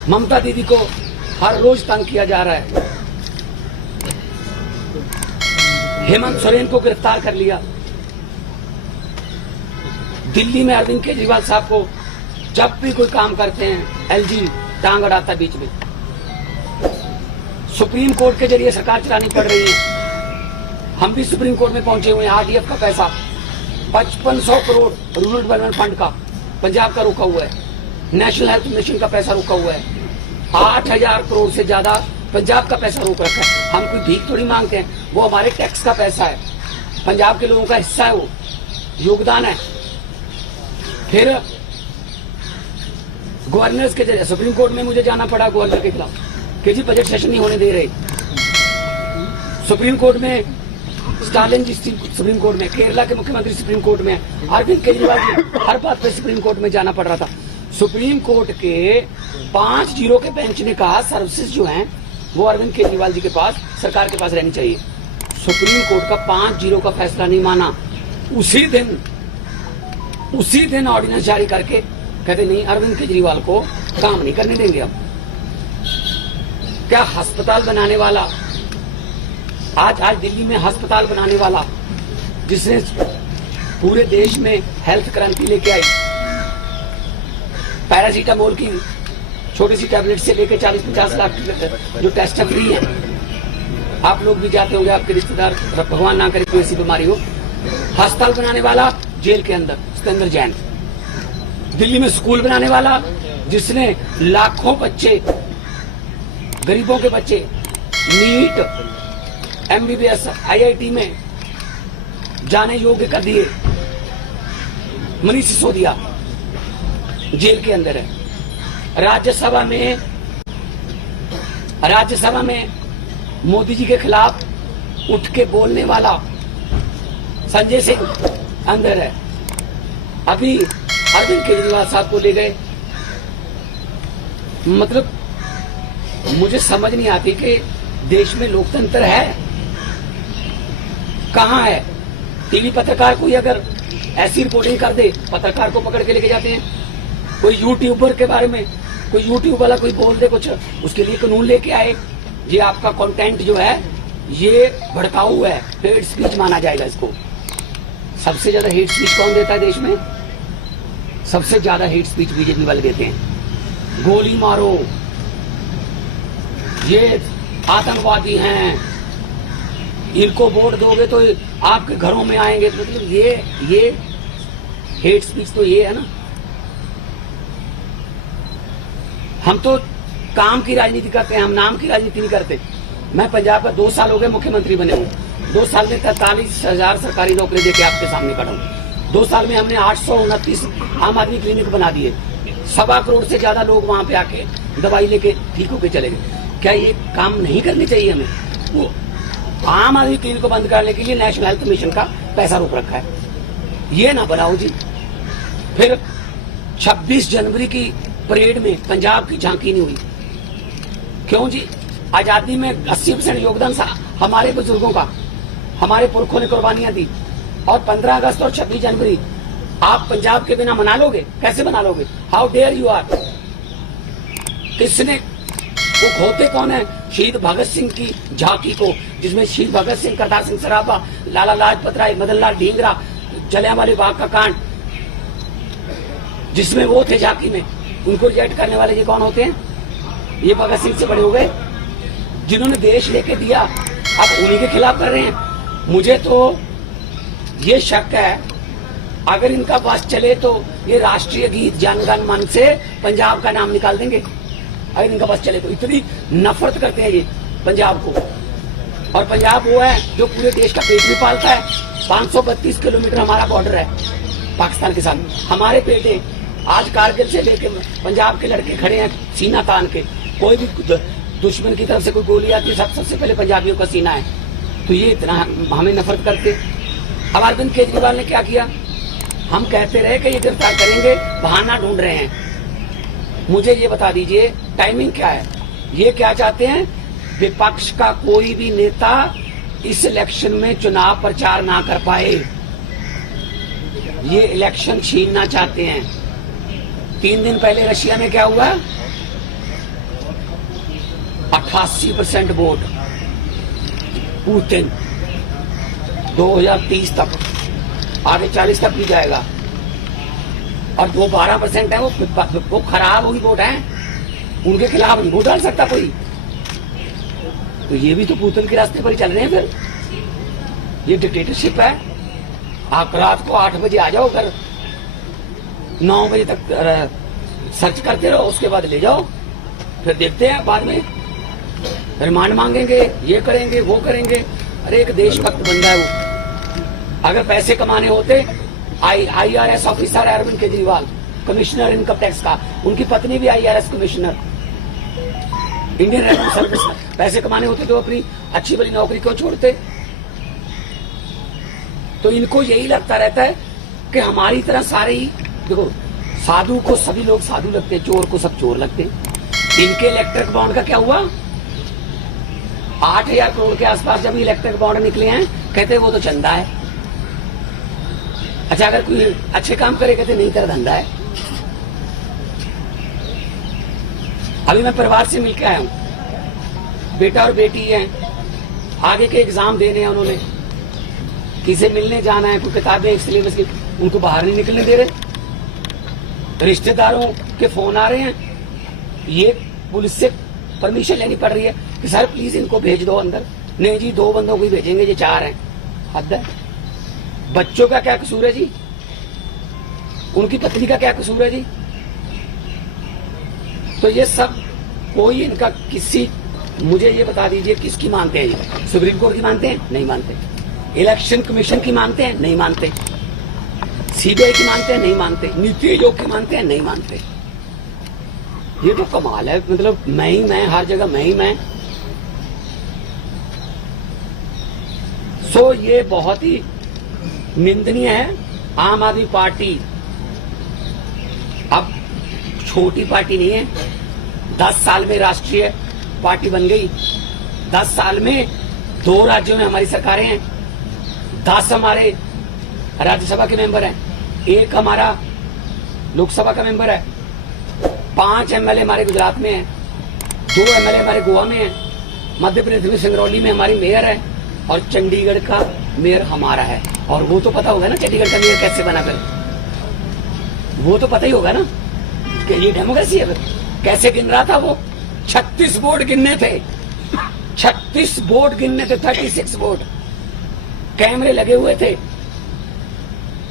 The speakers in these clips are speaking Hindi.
ममता दीदी को हर रोज तंग किया जा रहा है। हेमंत सोरेन को गिरफ्तार कर लिया। दिल्ली में अरविंद केजरीवाल साहब को जब भी कोई काम करते हैं एलजी टांग अड़ाता बीच में। सुप्रीम कोर्ट के जरिए सरकार चलानी पड़ रही है। हम भी सुप्रीम कोर्ट में पहुंचे हुए हैं। आरडीएफ का पैसा 5500 करोड़ रूरल डेवलपमेंट फंड का पंजाब का रुका हुआ है। नेशनल हेल्थ मिशन का पैसा रुका हुआ है। 8000 करोड़ से ज्यादा पंजाब का पैसा रोक रखा है। हम कोई भीख थोड़ी मांगते हैं, वो हमारे टैक्स का पैसा है, पंजाब के लोगों का हिस्सा है, वो योगदान है। फिर गवर्नर्स के जरिए सुप्रीम कोर्ट में मुझे जाना पड़ा गवर्नर के खिलाफ कि जी बजट सेशन नहीं होने दे रहे। सुप्रीम कोर्ट में स्टालिन जी सुप्रीम कोर्ट में, केरला के मुख्यमंत्री सुप्रीम कोर्ट में, अरविंद केजरीवाल जी हर बात पे सुप्रीम कोर्ट में जाना पड़ रहा था। सुप्रीम कोर्ट के 5-0 के बेंच ने कहा सर्विसेज जो हैं वो अरविंद केजरीवाल जी के पास, सरकार के पास रहनी चाहिए। सुप्रीम कोर्ट का 5-0 का फैसला नहीं माना। उसी दिन ऑर्डिनेंस जारी करके कहते नहीं अरविंद केजरीवाल को काम नहीं करने देंगे। अब क्या अस्पताल बनाने वाला, आज दिल्ली में अस्पताल बनाने वाला जिसने पूरे देश में हेल्थ क्रांति लेके आई, पैरासीटामोल की छोटी सी टैबलेट से लेकर 40-50 लाख जो टेस्ट फ्री है। आप लोग भी जाते होंगे, आपके रिश्तेदार, भगवान ना करे कोई ऐसी बीमारी हो। अस्पताल बनाने वाला जेल के अंदर सिकंदर जैन। दिल्ली में स्कूल बनाने वाला जिसने लाखों बच्चे, गरीबों के बच्चे नीट एमबीबीएस आईआईटी में जाने योग्य कर दिए। मनीष सिसोदिया जेल के अंदर है। राज्यसभा में मोदी जी के खिलाफ उठ के बोलने वाला संजय सिंह अंदर है। अभी अरविंद केजरीवाल साहब को ले गए। मतलब मुझे समझ नहीं आती कि देश में लोकतंत्र है कहां है। टीवी पत्रकार कोई अगर ऐसी रिपोर्टिंग कर दे, पत्रकार को पकड़ के लेके जाते हैं। कोई यूट्यूबर के बारे में कोई यूट्यूब वाला कोई बोल दे कुछ, उसके लिए कानून लेके आए, ये आपका कंटेंट जो है ये भड़काऊ है, हेट स्पीच माना जाएगा इसको। सबसे ज्यादा हेट स्पीच कौन देता है देश में? सबसे ज्यादा हेट स्पीच बीजेपी वाले देते हैं। गोली मारो, ये आतंकवादी हैं, इनको वोट दोगे तो आपके घरों में आएंगे। मतलब ये हेट स्पीच तो ये है ना। हम तो काम की राजनीति करते हैं, हम नाम की राजनीति नहीं करते। मैं पंजाब का 2 साल हो गए मुख्यमंत्री बने हूँ। 2 साल में 43,000 सरकारी नौकरी देके आपके सामने खड़ा हूँ। 2 साल में हमने 829 आम आदमी क्लिनिक बना दिए। 1.25 करोड़ से ज्यादा लोग वहां पे आके दवाई लेके ठीक होके चले गए। क्या ये काम नहीं करने चाहिए हमें? वो आम आदमी क्लिनिक को बंद करने के लिए नेशनल हेल्थ मिशन का पैसा रोक रखा है। ये ना बनाओ जी। फिर 26 जनवरी की परेड में पंजाब की झांकी नहीं हुई। क्यों जी? आजादी में 80% योगदान हमारे बुजुर्गों का, हमारे पुरखों ने कुर्बानियां दी। और 15 अगस्त और 26 जनवरी आप पंजाब के बिना मना लोगे? कैसे मना लोगे? How dare you are. किसने वो होते कौन है? शहीद भगत सिंह की झांकी को, जिसमें शहीद भगत सिंह, करतार सिंह सराभा, लाला लाजपत राय, मदन लाल ढींगरा, जलियांवाला बाग का कांड, जिसमें वो थे झांकी में, उनको रिजेक्ट करने वाले ये कौन होते हैं? ये भगत सिंह से बड़े हो गए जिन्होंने देश लेके दिया, अब उन्हीं के खिलाफ कर रहे हैं। मुझे तो ये शक है अगर इनका बस चले तो ये राष्ट्रीय गीत जन गण मन से पंजाब का नाम निकाल देंगे। अगर इनका बस चले तो इतनी नफरत करते हैं ये पंजाब को। और पंजाब वो है जो पूरे देश का पेट भी पालता है। 532 किलोमीटर हमारा बॉर्डर है पाकिस्तान के साथ। हमारे पेटे आज कारगिल से लेके पंजाब के लड़के खड़े हैं सीना तान के। कोई भी दुश्मन की तरफ से कोई गोली आती है सबसे पहले पंजाबियों का सीना है। तो ये इतना हमें नफरत करते। अब अरविंद केजरीवाल ने क्या किया? हम कहते रहे कि ये गिरफ्तार करेंगे, बहाना ढूंढ रहे हैं। मुझे ये बता दीजिए टाइमिंग क्या है? ये क्या चाहते हैं? विपक्ष का कोई भी नेता इस इलेक्शन में चुनाव प्रचार ना कर पाए। ये इलेक्शन छीनना चाहते हैं। 3 दिन पहले रशिया में क्या हुआ? 88% वोट पुतिन 2030 तक, आगे 40 तक भी जाएगा। और वो 12% है, वो खराब हुई वोट है, उनके खिलाफ नहीं वोट डाल सकता कोई। तो ये भी तो पुतिन के रास्ते पर ही चल रहे हैं। फिर ये डिक्टेटरशिप है। आप रात को 8 बजे आ जाओ, कर 9 बजे तक सर्च करते रहो, उसके बाद ले जाओ, फिर देखते हैं बाद में रिमांड मांगेंगे, ये करेंगे वो करेंगे। अरे एक देशभक्त बंदा है वो। अगर पैसे कमाने होते, IRS officer Arvind Kejriwal, commissioner income tax का, उनकी पत्नी भी IRS commissioner, Indian revenue service में पैसे कमाने होते तो अपनी अच्छी भली नौकरी क्यों छोड़ते। तो इनको यही लगता रहता है कि हमारी तरह सारे ही, देखो साधु को सभी लोग साधु लगते हैं, चोर को सब चोर लगते हैं। इनके इलेक्ट्रिक बॉन्ड का क्या हुआ? 8,000 करोड़ के आसपास जब इलेक्ट्रिक बॉन्ड निकले हैं, कहते वो तो चंदा है। अच्छा, अगर कोई अच्छे काम करे कहते नहीं तेरा धंधा है। अभी मैं परिवार से मिलकर आया हूं, बेटा और बेटी हैं, आगे के एग्जाम देने हैं उन्होंने, किसे मिलने जाना है, कोई किताबें सिलेबस की, उनको बाहर नहीं निकलने दे रहे। रिश्तेदारों के फोन आ रहे हैं, ये पुलिस से परमिशन लेनी पड़ रही है कि सर प्लीज इनको भेज दो अंदर। नहीं जी, 2 बंदों को ही भेजेंगे, ये 4 हैं। हद है। बच्चों का क्या कसूर है जी? उनकी पत्नी का क्या कसूर है जी? तो ये सब कोई इनका किसी, मुझे ये बता दीजिए किसकी मानते हैं ये? सुप्रीम कोर्ट की मानते हैं? नहीं मानते। इलेक्शन कमीशन की मानते हैं? नहीं मानते। CBI की मानते हैं? नहीं मानते। नीति आयोग की मानते हैं? नहीं मानते। ये तो कमाल है, मतलब मैं ही मैं, हर जगह मैं ही मैं। सो ये बहुत ही निंदनीय है। आम आदमी पार्टी अब छोटी पार्टी नहीं है, 10 साल में राष्ट्रीय पार्टी बन गई। 10 साल में 2 राज्यों में हमारी सरकारें हैं, 10 हमारे राज्यसभा के मेंबर हैं, 1 हमारा लोकसभा का मेंबर है, 5 MLA हमारे गुजरात में हैं, 2 MLA हमारे गोवा में हैं, मध्य प्रदेश में सिंगरौली में हमारी मेयर है, और चंडीगढ़ का मेयर हमारा है। और वो तो पता होगा ना चंडीगढ़ का मेयर कैसे बना, फिर वो तो पता ही होगा ना कि ये डेमोक्रेसी है। फिर कैसे गिन रहा था वो? 36 वोट गिनने थे, 36 वोट गिनने थे, 36 वोट, कैमरे लगे हुए थे।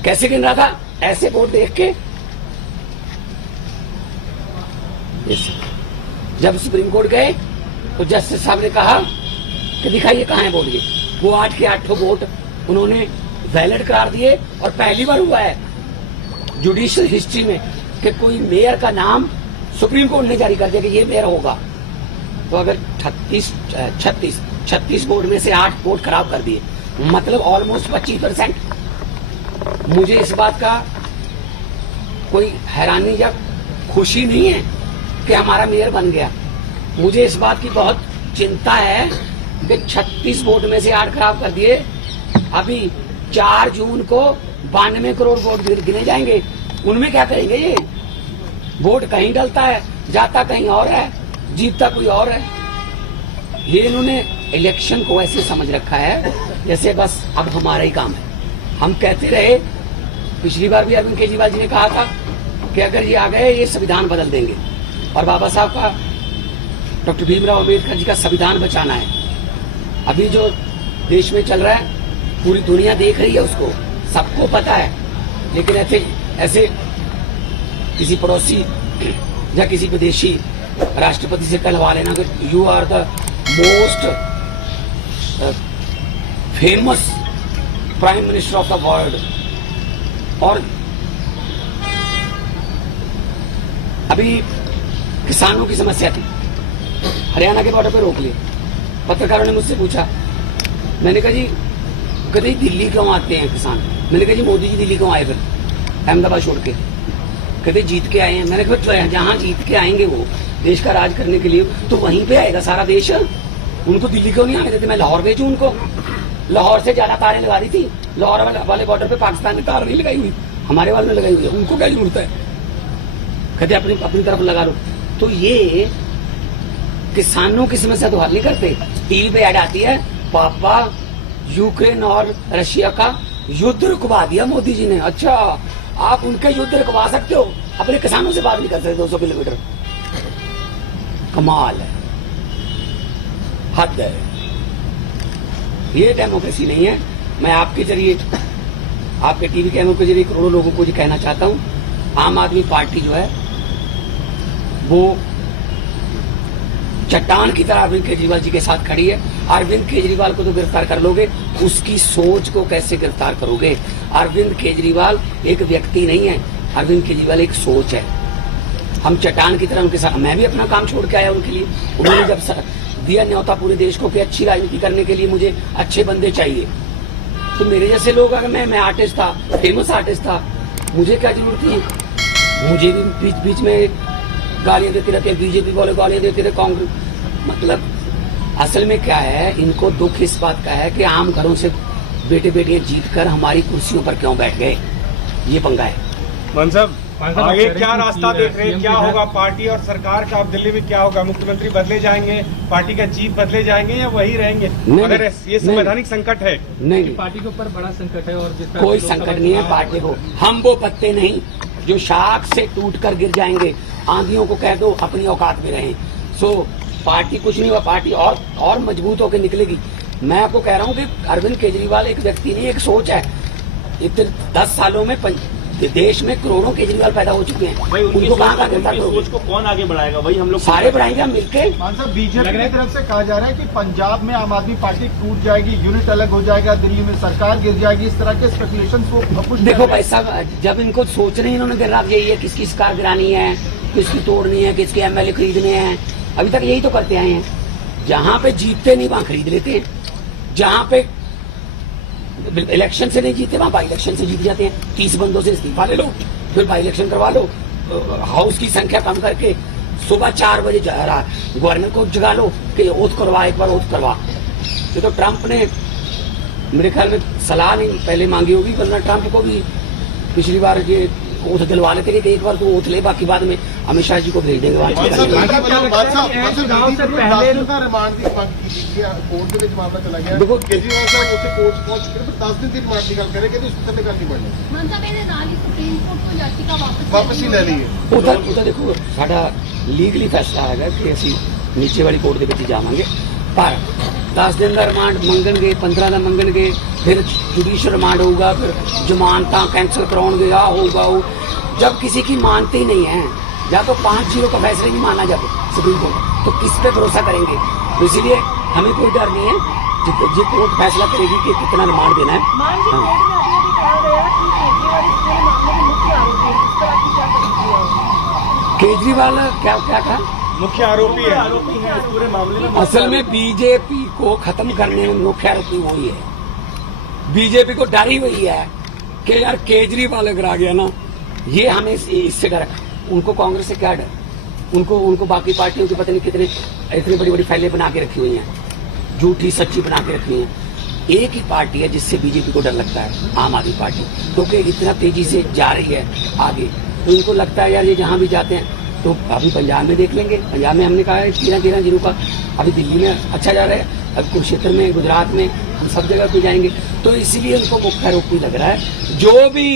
कैसे गिन रहा था? ऐसे वोट देख के। जब सुप्रीम कोर्ट गए तो जस्टिस साहब ने कहा कि दिखाइए कहां है वोट। ये वो 8 के 8 वोट उन्होंने वैलिड करार दिए। और पहली बार हुआ है जुडिशियल हिस्ट्री में कि कोई मेयर का नाम सुप्रीम कोर्ट ने जारी कर दिया कि ये मेयर होगा। तो अगर 36 वोट में से 8 वोट खराब कर दिए, मतलब ऑलमोस्ट 25%। मुझे इस बात का कोई हैरानी या खुशी नहीं है कि हमारा मेयर बन गया। मुझे इस बात की बहुत चिंता है कि 36 वोट में से 8 खराब कर दिए। अभी 4 जून को 92 करोड़ वोट गिने जाएंगे, उनमें क्या करेंगे? ये वोट कहीं डलता है, जाता कहीं और है, जीतता कोई और है। ये इन्होंने इलेक्शन को ऐसे समझ रखा है जैसे बस अब हमारा ही काम है। हम कहते रहे, पिछली बार भी अरविंद केजरीवाल जी ने कहा था कि अगर ये आ गए ये संविधान बदल देंगे, और बाबा साहब का, डॉक्टर भीमराव अम्बेडकर जी का संविधान बचाना है। अभी जो देश में चल रहा है पूरी दुनिया देख रही है, उसको सबको पता है। लेकिन ऐसे किसी पड़ोसी या किसी विदेशी राष्ट्रपति से कहलवा लेना कि you are the most famous prime minister of the world. और अभी किसानों की समस्या थी, हरियाणा के बॉर्डर पे रोक लिए। पत्रकारों ने मुझसे पूछा, मैंने कहा जी कभी दिल्ली क्यों आते हैं किसान? मैंने कहा जी मोदी जी दिल्ली क्यों आए फिर अहमदाबाद छोड़ के? कहते जीत के आए हैं। मैंने कहा जहां जीत के आएंगे वो देश का राज करने के लिए, तो वहीं पे आएगा सारा देश। उनको दिल्ली क्यों नहीं आने देते? मैं लाहौर भेजूं उनको? लाहौर से ज्यादा तारें लगा दी थी। लाहौर वाले बॉर्डर पे पाकिस्तान ने तार नहीं लगाई हुई, हमारे वाले ने लगाई हुई है। उनको क्या जरूरत है? कहते अपनी तरफ लगा लो। तो ये किसानों की समस्या तो हल नहीं करते। टीवी पे ऐड आती है, पापा यूक्रेन और रशिया का युद्ध रुकवा दिया मोदी जी ने। अच्छा, आप उनके युद्ध रुकवा सकते हो, अपने किसानों से बात नहीं कर सकते 200 किलोमीटर। कमाल है, हद है। ये डेमोक्रेसी नहीं है। मैं आपके जरिए, आपके टीवी कैमरों के जरिए करोड़ों लोगों को ये कहना चाहता हूं, आम आदमी पार्टी जो है वो चट्टान की तरह अरविंद केजरीवाल जी के साथ खड़ी है। अरविंद केजरीवाल को तो गिरफ्तार कर लोगे, उसकी सोच को कैसे गिरफ्तार करोगे? अरविंद केजरीवाल एक व्यक्ति नहीं है, अरविंद केजरीवाल एक सोच है। हम चट्टान की तरह उनके साथ, मैं भी अपना काम छोड़ के आया उनके लिए। उन्होंने जब दिया न्योता पूरे देश को कि अच्छी राजनीति करने के लिए मुझे अच्छे बंदे चाहिए, तो मेरे जैसे लोग, अगर मैं आर्टिस्ट था, फेमस आर्टिस्ट था, मुझे क्या जरूरत थी? मुझे भी बीच बीच में गालियां देते रहते हैं, बीजेपी वाले गालियां देते रहे, कांग्रेस। मतलब असल में क्या है, इनको दुख इस बात का है कि आम घरों से बेटे बेटियां जीत कर हमारी कुर्सियों पर क्यों बैठ गए, ये पंगा है। मान साहब, आगे क्या रास्ता देख रहे हैं? क्या होगा पार्टी और सरकार का? अब दिल्ली में क्या होगा? मुख्यमंत्री बदले जाएंगे, पार्टी का चीफ बदले जाएंगे या वही रहेंगे? अगर ये संवैधानिक संकट है। नहीं, पार्टी के ऊपर बड़ा संकट है। और कोई संकट नहीं है पार्टी को। हम वो पत्ते नहीं जो शाख से टूटकर गिर जाएंगे। आंधियों को कह दो अपनी औकात में रहें। सो पार्टी कुछ नहीं हुआ, पार्टी और मजबूत होकर निकलेगी। मैं आपको कह रहा हूँ कि अरविंद केजरीवाल एक व्यक्ति नहीं, एक सोच है। इतने 10 सालों में देश में करोड़ों केजरीवाल पैदा हो चुके हैं। उनको सोच को कौन आगे बढ़ाएगा? वही हम लोग सारे बढ़ाएंगे, हम मिलकर। साहब, बीजेपी की तरफ से कहा जा रहा है कि पंजाब में आम आदमी पार्टी टूट जाएगी, यूनिट अलग हो जाएगा, दिल्ली में सरकार गिर जाएगी, इस तरह के स्पेकुलेशन वो कुछ। देखो भाई साहब, जब इनको सोच रहे हैं इन्होंने गिरा, यही है किसकी सरकार गिरानी है, किसकी तोड़नी है, किसके एमएलए खरीदने हैं। अभी तक यही तो करते आए हैं। जहां पे जीतते नहीं वहां खरीद लेते हैं, जहां पे इलेक्शन से नहीं जीते वहां बाई इलेक्शन से जीत जाते हैं। 30 बंदों से इस्तीफा ले लो, फिर बाई इलेक्शन करवा लो, हाउस की संख्या कम करके सुबह 4 बजे गवर्नर को जगा लो कि ओथ करवा, एक बार ओथ करवा। ये तो ट्रंप ने मेरे ख्याल में सलाह नहीं पहले मांगी होगी, वरना ट्रंप को भी पिछली बार ये ओथ दिलवा लेते थे कि एक बार तो ओथ ले, बाकी बाद में अमित शाह जी को भेज देंगे वहां। देखो केजरीवाल साहब उसे कोर्ट पहुंच चुके, 10 दिन की रिमांड निकाल करेंगे तो उसको करने का नहीं बढ़ना, वापस ही ले लीजिए। उधर देखो साडा लीगली फैसला है कि ਅਸੀਂ नीचे वाली कोर्ट ਦੇ ਵਿੱਚ ਜਾਵਾਂਗੇ, पर 10 दिन का रिमांड मंगणगे, 15 का मंगणगे, फिर जुडिशियल रिमांड होगा, फिर जमानत कैंसिल कराओगे, आ होगा वो। जब किसी की मानते ही नहीं है, या तो 5-0 का फैसला नहीं माना जाता सुप्रीम कोर्ट, तो किस पे भरोसा करेंगे? तो इसीलिए हमें कोई डर नहीं है, जो कोर्ट फैसला करेगी कि कितना रिमांड देना है। केजरीवाल क्या कहा? मुख्य आरोपी है इस पूरे मामले में। असल में बीजेपी को खत्म करने में मुख्य आरोपी वही है। बीजेपी को डर ही वही है कि यार केजरीवाल अगर आ गया ना, ये हमें इससे डर। उनको कांग्रेस से क्या डर? उनको बाकी पार्टियों के पता नहीं कितने इतनी बड़ी बड़ी फाइलें बना के रखी हुई हैं, झूठी सच्ची बना के रखी हुई हैं। एक ही पार्टी है जिससे बीजेपी को डर लगता है, आम आदमी पार्टी, क्योंकि इतना तेजी से जा रही है आगे। तो इनको लगता है यार ये जहां भी जाते हैं, तो अभी पंजाब में देख लेंगे। पंजाब में हमने कहा है 13 जिलों का, अभी दिल्ली में अच्छा जा रहा है, अब कुरुक्षेत्र में, गुजरात में, हम सब जगह पे जाएंगे। तो इसीलिए उनको मुख्य आरोपी लग रहा है। जो भी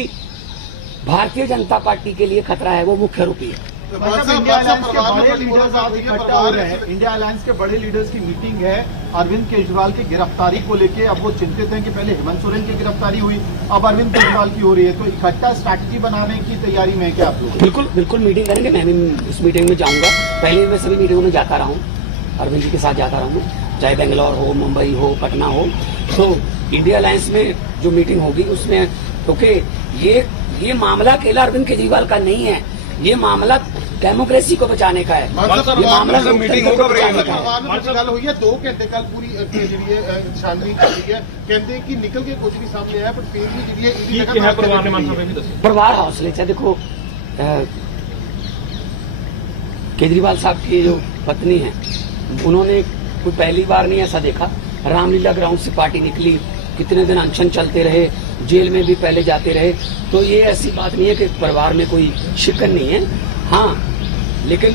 भारतीय जनता पार्टी के लिए खतरा है वो मुख्य आरोपी है। इंडिया अलायंस के बड़े लीडर्स आज इकट्ठा हो रहे हैं। इंडिया अलायंस के बड़े लीडर्स की मीटिंग है अरविंद केजरीवाल की गिरफ्तारी को लेके। अब वो चिंतित हैं कि पहले हेमंत सोरेन की गिरफ्तारी हुई, अब अरविंद केजरीवाल की हो रही है, तो इकट्ठा स्ट्रैटेजी बनाने की तैयारी में है क्या आप लोग? बिल्कुल मीटिंग करेंगे। मैं भी इस मीटिंग में जाऊंगा। पहले मैं सभी मीटिंगों में जाता रहा हूँ, अरविंद जी के साथ जाता रहा हूँ, चाहे बेंगलोर हो, मुंबई हो, पटना हो। तो इंडिया अलायंस में जो मीटिंग होगी उसमें, क्योंकि ये मामला अकेला अरविंद केजरीवाल का नहीं है, ये मामला डेमोक्रेसी को बचाने का है। ये मामला मीटिंग होगा गल हुई है 2 घंटे कल पूरी छानबीन कर रही है, कहते कि निकल के कुछ भी सामने आया, पर फिर भी परिवार हौसले से। देखो केजरीवाल साहब की जो पत्नी है, उन्होंने कोई पहली बार नहीं ऐसा देखा। रामलीला ग्राउंड से पार्टी निकली, कितने दिन अनशन चलते रहे, जेल में भी पहले जाते रहे। तो ये ऐसी बात नहीं है कि परिवार में कोई शिकन नहीं है। हाँ, लेकिन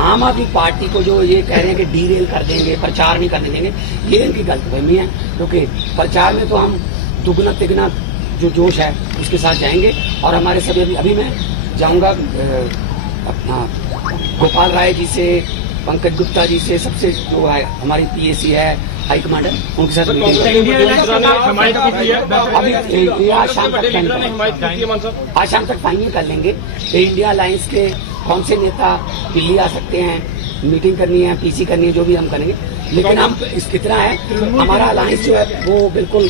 आम आदमी पार्टी को जो ये कह रहे हैं कि डीरेल कर देंगे, प्रचार नहीं करने देंगे, ये इनकी गलतफहमी है। क्योंकि प्रचार में तो हम दुगना तिगना जो जोश है उसके साथ जाएंगे। और हमारे सभी अभी मैं जाऊंगा अपना गोपाल राय जी से, पंकज गुप्ता जी से, सबसे जो है हमारी पीएसी है हाई कमांडर, उनके साथ मीटिंग अभी आज शाम तक फाइनल कर लेंगे। इंडिया अलायंस के कौन से नेता दिल्ली आ सकते हैं, मीटिंग करनी है, पीसी करनी है, जो भी हम करेंगे। लेकिन हम कितना है, हमारा अलायंस जो है वो बिल्कुल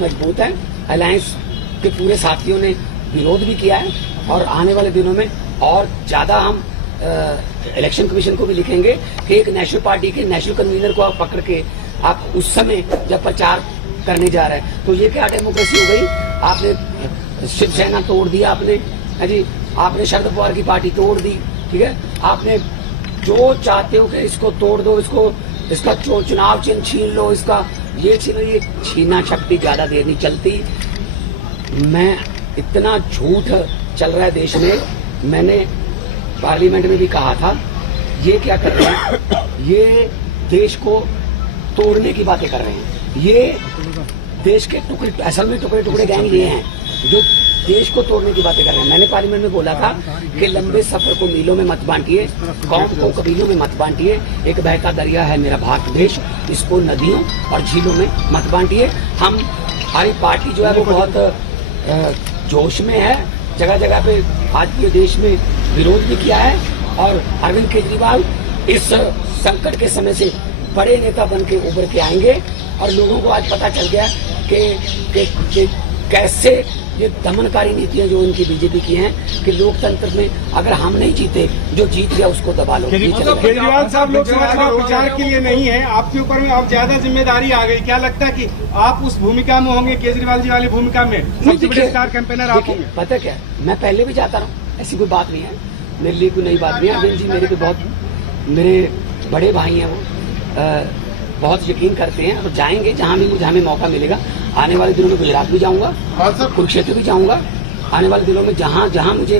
मजबूत है। अलायंस के पूरे साथियों ने विरोध भी किया है और आने वाले दिनों में और ज्यादा हम इलेक्शन कमीशन को भी लिखेंगे कि एक नेशनल पार्टी के नेशनल कन्वीनर को आप पकड़ के आप उस समय जब प्रचार करने जा रहे हैं, तो ये क्या डेमोक्रेसी हो गई? आपने शिवसेना तोड़ दिया, आपने जी, आपने शरद पवार की पार्टी तोड़ दी, ठीक है। आपने जो चाहते हो कि इसको तोड़ दो, इसका चुनाव चिन्ह छीन लो, इसका ये छीन लो, ये छीना शक्ति ज्यादा देर नहीं चलती। मैं इतना झूठ चल रहा है देश में, मैंने पार्लियामेंट में भी कहा था, ये क्या कर रहे हैं, ये देश को तोड़ने की बातें कर रहे हैं। ये देश के टुकड़े, असल में टुकड़े टुकड़े गैंग ये हैं जो देश को तोड़ने की बातें कर रहे हैं। मैंने पार्लियामेंट में बोला था कि लंबे सफर को मीलों में मत बांटिए, कौम को कबीलों में मत बांटिए। एक बहता दरिया है मेरा भारत देश, इसको नदियों और झीलों में मत बांटिए। हमारी पार्टी जो है वो बहुत जोश में है, जगह जगह पे आज के देश में विरोध भी किया है। और अरविंद केजरीवाल इस संकट के समय से बड़े नेता बन के उभर के आएंगे। और लोगों को आज पता चल गया कि कैसे ये दमनकारी नीतियां जो उनकी बीजेपी की हैं, कि लोकतंत्र में अगर हम नहीं जीते, जो जीत गया उसको दबा लो। केजरीवाल साहब लोकसभा चुनाव प्रचार के लिए नहीं है, आपके ऊपर में अब ज्यादा जिम्मेदारी आ गई। क्या लगता है कि आप उस भूमिका में होंगे, केजरीवाल जी वाली भूमिका में? सबसे बड़े स्टार कैंपेनर आप होंगे। पता क्या, मैं पहले भी जाता रहा, ऐसी कोई बात नहीं है, मेरे लिए कोई नई बात नहीं है। अरविंद जी मेरे को बहुत, मेरे बड़े भाई हैं, वो बहुत यकीन करते हैं। और जाएंगे जहां भी मुझे, हमें मौका मिलेगा। आने वाले दिनों में गुजरात भी जाऊंगा, कुरुक्षेत्र भी जाऊंगा। आने वाले दिनों में जहां जहां मुझे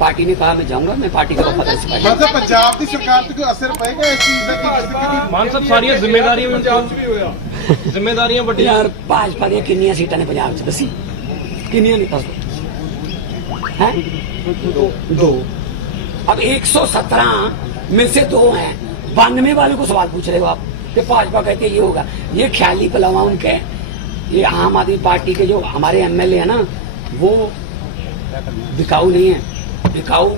पार्टी ने कहा मैं जाऊंगा, मैं पार्टी का वफादार सिपाही। पंजाब की सरकार को असर पड़ेगा इस चीज का? मान साहब सारियां जिम्मेदारियां बड़ी यार भाजपा दी किन्नियां सीटां ने पंजाब च दसी, किन्नियां नहीं दस है? दो। अब 117 में से 2 हैं। 92 वाले को सवाल पूछ रहे हो आप कि भाजपा कहते ये होगा। ये ख्याली पलावा उनके हैं। ये आम आदमी पार्टी के जो हमारे एमएलए है ना, वो बिकाऊ नहीं है। बिकाऊ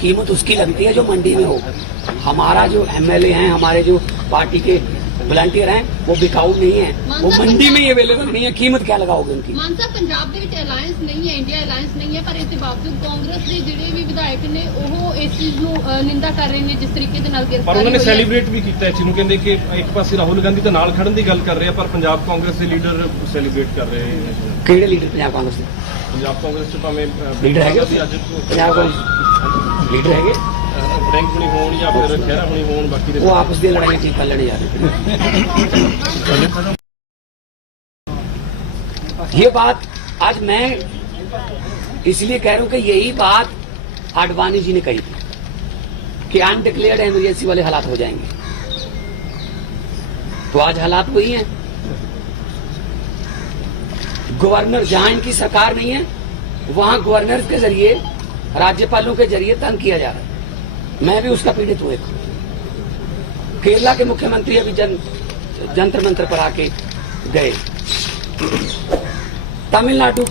कीमत उसकी लगती है जो मंडी में हो। हमारा जो एमएलए हैं, हमारे जो पार्टी के वॉलंटियर हैं, वो बिकाऊ नहीं है, वो मंडी में अवेलेबल नहीं है। कीमत क्या लगाओगे उनकी? मान साहब पंजाब ਦੇ ਵਿੱਚ ਅਲਾਈਅੰਸ ਨਹੀਂ ਹੈ, ਇੰਡੀਆ ਅਲਾਈਅੰਸ ਨਹੀਂ ਹੈ, ਪਰ ਇਸ ਦੇ ਬਾਵਜੂਦ ਕਾਂਗਰਸ ਦੇ ਜਿਹੜੇ ਵੀ ਵਿਧਾਇਕ ਨੇ ਉਹ ਇਸ ਚੀਜ਼ ਨੂੰ ਨਿੰਦਾ ਕਰ ਰਹੇ ਨੇ, ਜਿਸ ਤਰੀਕੇ ਦੇ ਨਾਲ ਪਰ ਗ੍ਰਿਫਤਾਰੀ ਉਹਨਾਂ ਨੇ ਹੋਈ ਹੈ। ਸੈਲੀਬ੍ਰੇਟ ਵੀ ਕੀਤਾ ਇਸ ਚੀਜ਼ ਨੂੰ, ਕਹਿੰਦੇ ਕਿ ਇੱਕ ਪਾਸੇ ਰਾਹੁਲ ਗਾਂਧੀ ਤਾਂ ਨਾਲ ਖੜਨ ਦੀ ਗੱਲ ਕਰ ਰਹੇ ਆ, ਪਰ ਪੰਜਾਬ ਕਾਂਗਰਸ ਦੇ ਲੀਡਰ ਸੈਲੀਬ੍ਰੇਟ ਕਰ ਰਹੇ ਨੇ। ਕਿਹੜੇ ਲੀਡਰ ਪੰਜਾਬ ਕਾਂਗਰਸ ਦੇ? ਪੰਜਾਬ ਕਾਂਗਰਸ ਚ ਭਾਵੇਂ ਲੀਡਰ ਹੈਗੇ, ਅੱਜ ਪੰਜਾਬ ਕਾਂਗਰਸ ਲੀਡਰ ਹੈਗੇ, ਰੈਂਕ ਹੋਣੀ ਹੋਣ ਜਾਂ ਫਿਰ ਖਹਿਰਾ ਹੋਣੀ ਹੋਣ, ਬਾਕੀ ਦੇ वो आपस की लड़ाई ठीक कर लेने जा रहे हैं। ये बात आज मैं इसलिए कह रहा हूं कि यही बात आडवाणी जी ने कही थी कि अनडिक्लेयर्ड इमरजेंसी वाले हालात हो जाएंगे। तो आज हालात वही हैं। गवर्नर, जहां इनकी सरकार नहीं है, वहां गवर्नर के जरिए, राज्यपालों के जरिए तंग किया जा रहा है। मैं भी उसका पीड़ित हूं। केरला के मुख्यमंत्री अभी जंतर मंत्र पर आके गए। तमिलनाडु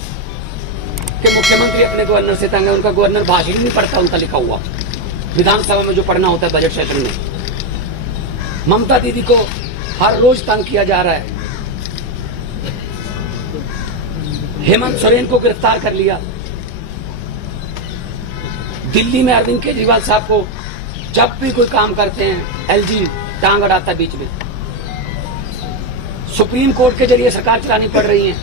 के मुख्यमंत्री अपने गवर्नर से तंग है। उनका गवर्नर भाषण नहीं पढ़ता, उनका लिखा हुआ विधानसभा में जो पढ़ना होता है बजट सेशन में। ममता दीदी को हर रोज तंग किया जा रहा है। हेमंत सोरेन को गिरफ्तार कर लिया। दिल्ली में अरविंद केजरीवाल साहब को जब भी कोई काम करते हैं एलजी टांग अड़ाता बीच में। सुप्रीम कोर्ट के जरिए सरकार चलानी पड़ रही है।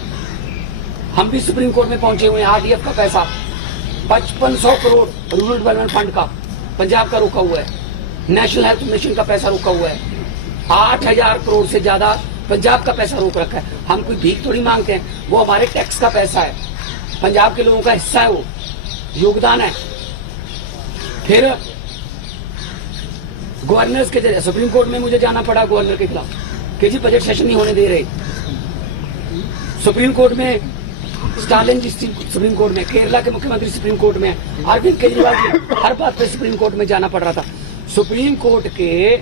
हम भी सुप्रीम कोर्ट में पहुंचे हुए हैं। आरडीएफ का पैसा 5500 करोड़ रूरल डेवलपमेंट फंड का पंजाब का रुका हुआ है। नेशनल हेल्थ मिशन का पैसा रुका हुआ है। 8000 करोड़ से ज्यादा पंजाब का पैसा रोक रखा है। हम कोई भीख थोड़ी मांगते हैं, वो हमारे टैक्स का पैसा है, पंजाब के लोगों का हिस्सा है, वो योगदान है। फिर गवर्नर्स के जरिए सुप्रीम कोर्ट में मुझे जाना पड़ा गवर्नर के खिलाफ कि जी बजट सेशन नहीं होने दे रहे। सुप्रीम कोर्ट में स्टालिन जी सुप्रीम कोर्ट में, केरला के मुख्यमंत्री सुप्रीम कोर्ट में, अरविंद केजरीवाल जी हर बात पे सुप्रीम कोर्ट में जाना पड़ रहा था। सुप्रीम कोर्ट के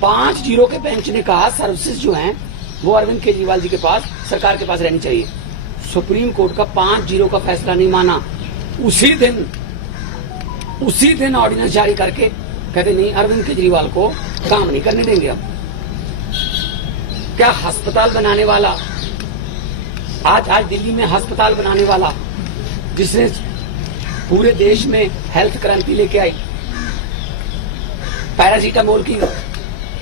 5-0 के बेंच ने कहा सर्विसेज जो हैं वो अरविंद केजरीवाल जी के पास, सरकार के पास रहनी चाहिए। सुप्रीम कोर्ट का 5-0 का फैसला नहीं माना। उसी दिन ऑर्डिनेंस जारी करके कहते नहीं अरविंद केजरीवाल को काम नहीं करने देंगे। अब क्या अस्पताल बनाने वाला, आज दिल्ली में अस्पताल बनाने वाला जिसने पूरे देश में हेल्थ क्रांति लेके आई, पैरासीटामोल की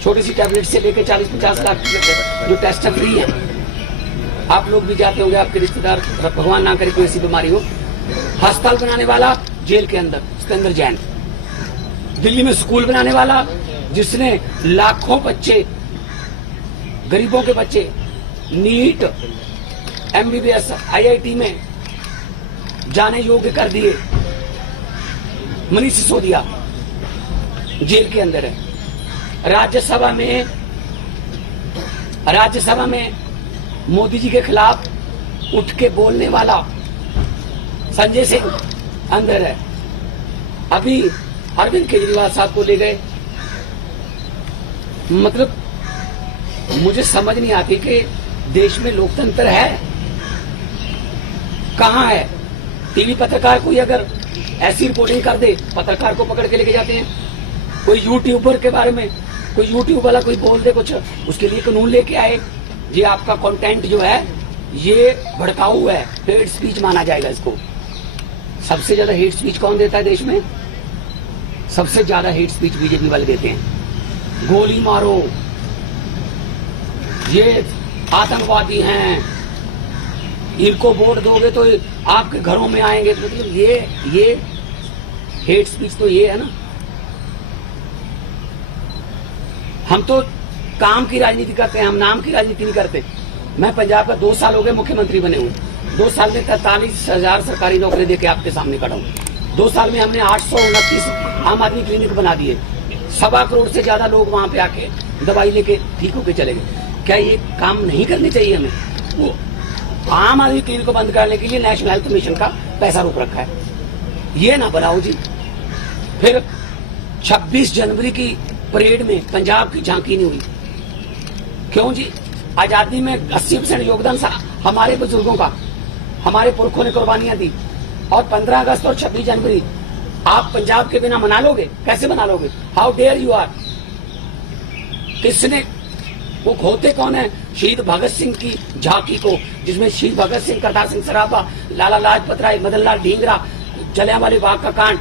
छोटी सी टैबलेट से लेकर 40-50 लाख जो टेस्ट फ्री है, आप लोग भी जाते होंगे, आपके रिश्तेदार, भगवान ना करे कोई ऐसी बीमारी हो। अस्पताल बनाने वाला जेल के अंदर सिकंदर जैन, दिल्ली में स्कूल बनाने वाला जिसने लाखों बच्चे, गरीबों के बच्चे नीट, MBBS, IIT में जाने योग्य कर दिए, मनीष सिसोदिया जेल के अंदर है। राज्यसभा में मोदी जी के खिलाफ उठ के बोलने वाला संजय सिंह अंदर है। अभी अरविंद केजरीवाल साहब को ले गए। मतलब मुझे समझ नहीं आती कि देश में लोकतंत्र है कहाँ है। टीवी पत्रकार कोई अगर ऐसी रिपोर्टिंग कर दे, पत्रकार को पकड़ के लेके जाते हैं। कोई यूट्यूबर के बारे में, कोई यूट्यूब वाला कोई बोल दे कुछ, उसके लिए कानून लेके आए, ये आपका कंटेंट जो है ये भड़काऊ है, हेट स्पीच माना जाएगा इसको। सबसे ज्यादा हेट स्पीच कौन देता है देश में? सबसे ज्यादा हेट स्पीच बीजेपी वाले देते हैं। गोली मारो, ये आतंकवादी हैं, इनको वोट दोगे तो आपके घरों में आएंगे। मतलब ये हेट स्पीच तो ये है ना। हम तो काम की राजनीति करते हैं, हम नाम की राजनीति नहीं करते। मैं पंजाब का 2 साल हो गए मुख्यमंत्री बने हुए। 2 साल में 43,000 सरकारी नौकरी देके आपके सामने खड़ा हूं। 2 साल में हमने 829 आम आदमी क्लिनिक बना दिए। 1.25 करोड़ से ज्यादा लोग वहां पे आके दवाई लेके ठीक होके चले गए। क्या ये काम नहीं करने चाहिए हमें? वो आम आदमी क्लिनिक को बंद करने के लिए नेशनल हेल्थ मिशन का पैसा रोक रखा है। ये ना बनाओ जी। फिर 26 जनवरी की परेड में पंजाब की झांकी नहीं हुई। क्यों जी? आजादी में 80% योगदान हमारे बुजुर्गों का, हमारे पुरखों ने कुर्बानियां दी। और 15 अगस्त और 26 जनवरी आप पंजाब के बिना मना लोगे? कैसे मना लोगे? How dare you are. किसने, वो खोते कौन है शहीद भगत सिंह की झांकी को, जिसमें शहीद भगत सिंह, करतार सिंह सराभा, लाला लाजपत राय, मदन लाल ढींगरा, जलियांवाला बाग का कांड,